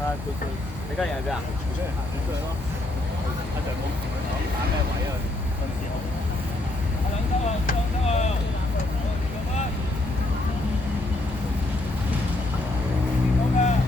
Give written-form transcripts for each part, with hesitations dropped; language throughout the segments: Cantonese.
啊，你家人喺邊啊？出去行出去咯。阿長冇同佢講打咩位啊？嗰陣時我。兩周啊，兩周啊。好嘅。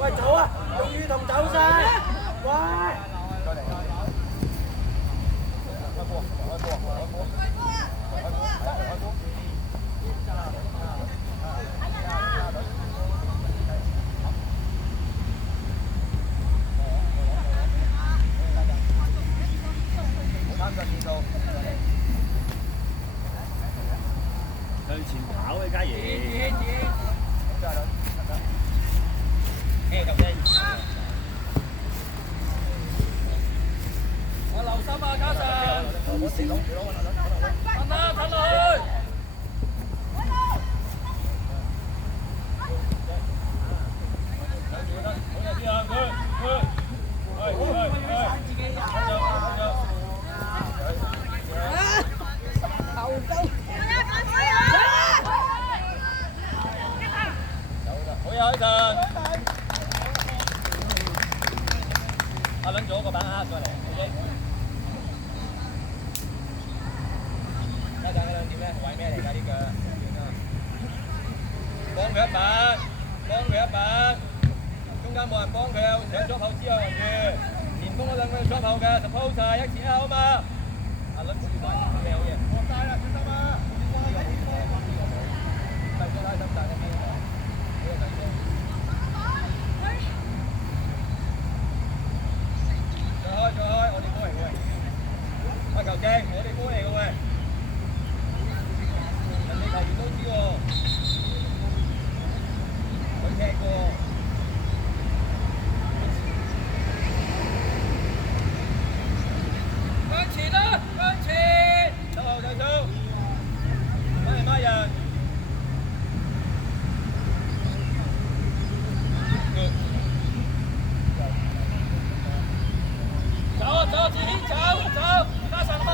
喂，走啊！用雨桐走晒，哇！拎咗個板壓過嚟 ，OK。一陣嗰兩點咧，位咩嚟㗎呢個？幫佢一板，幫佢一板。中間冇人幫佢，上咗後之後圍住。前鋒嗰兩個要上後嘅，suppose 晒一前一後嘛。阿倫冇埋，好嘢好嘢。過曬啦，小心啊！大聲大聲大聲啲。再開，我哋波嚟嘅喂，發球鏡，我哋波嚟嘅喂，人哋球員都知喎，佢踢過。向前啦，向前，走後走數，翻嚟孖人。走，自己走，加上去。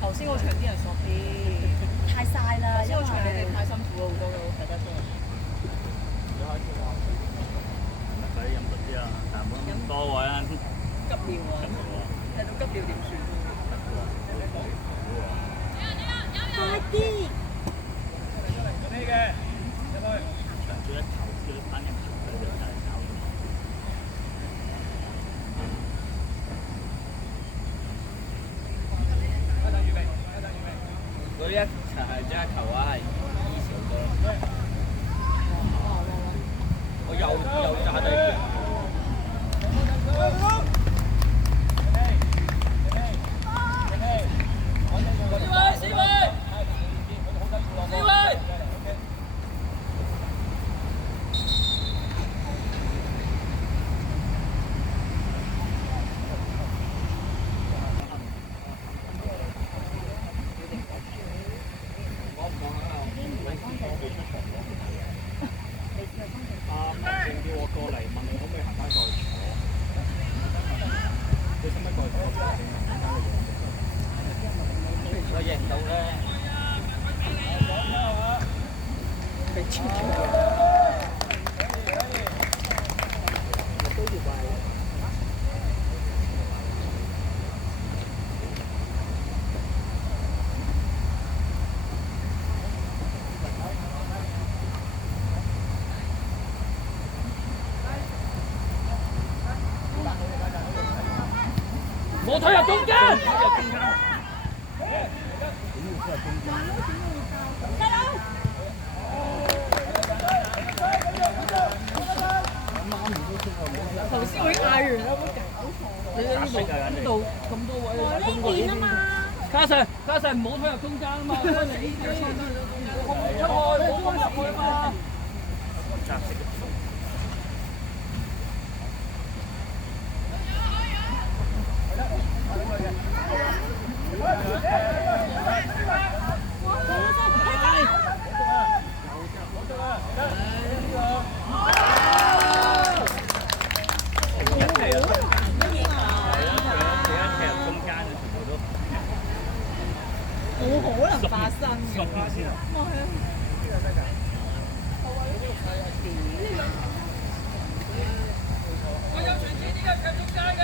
頭先個場啲人索啲，太晒啦，因頭先個場你哋為太辛苦好多嘅，我睇得出。佢飲多啲啊，但冇咁多位啊。急尿啊！睇到急尿點算？快啲！呢嘅入去。長咗一頭，叫你班人行佢就真係搞到。嗰一隻球啊係衣少咗，我又炸低。我贏到咧。冇推入中間。頭先我已經嗌完啦，冇搞錯。你呢度咁多位，呢邊啊嘛。加上唔好推入中間啊嘛，推嚟呢啲，出去冇推入去啊嘛。冇可能發生嘅。我有傳知點解踢中間嘅？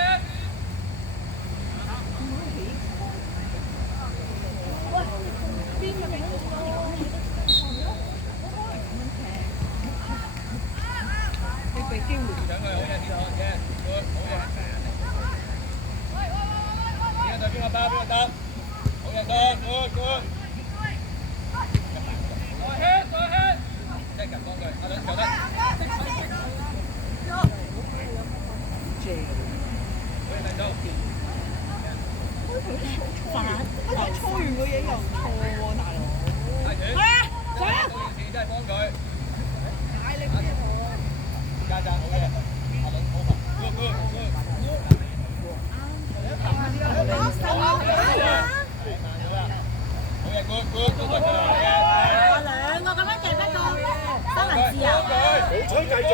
你俾機會。上去好嘢，呢度嘅，好嘢。邊個對邊個包？邊個得？好嘢，good。再 hit，即係近幫佢，阿倫球得。好嘢，第數。煩，錯完個嘢又錯喎，大佬。大拳。上。嗰件事真係幫佢。大力啲喎。家陣好嘢，阿倫好嘛 ，good。好嘢，good，都得㗎啦。我兩個咁樣夾一個三文治啊！好吹繼續。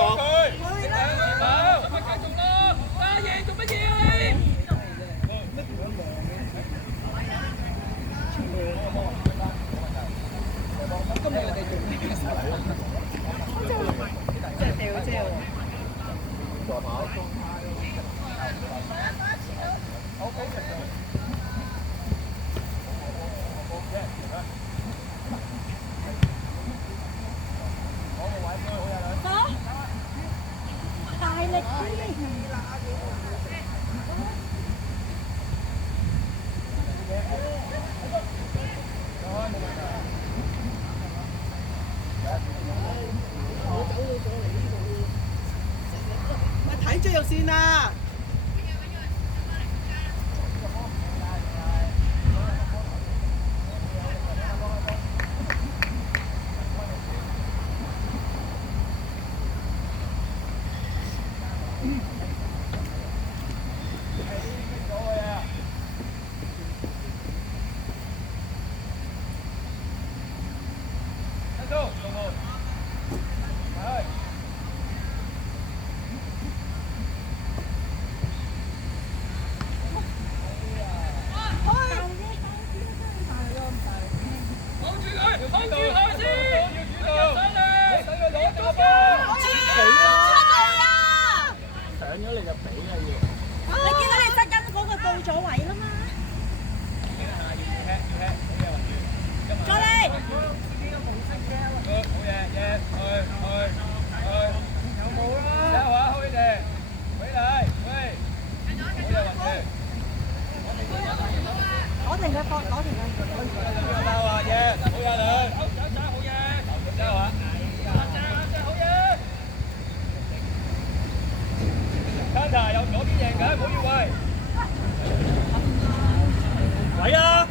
咪繼續咯，打贏做乜嘢啊你？今日我哋做咩？即係掉啫喎。大力啲！咪睇咗入線啦！包啊嘢，好嘢兩，好嘢，真係話，好嘢。Canter 由左邊贏緊，唔好要位。位啊！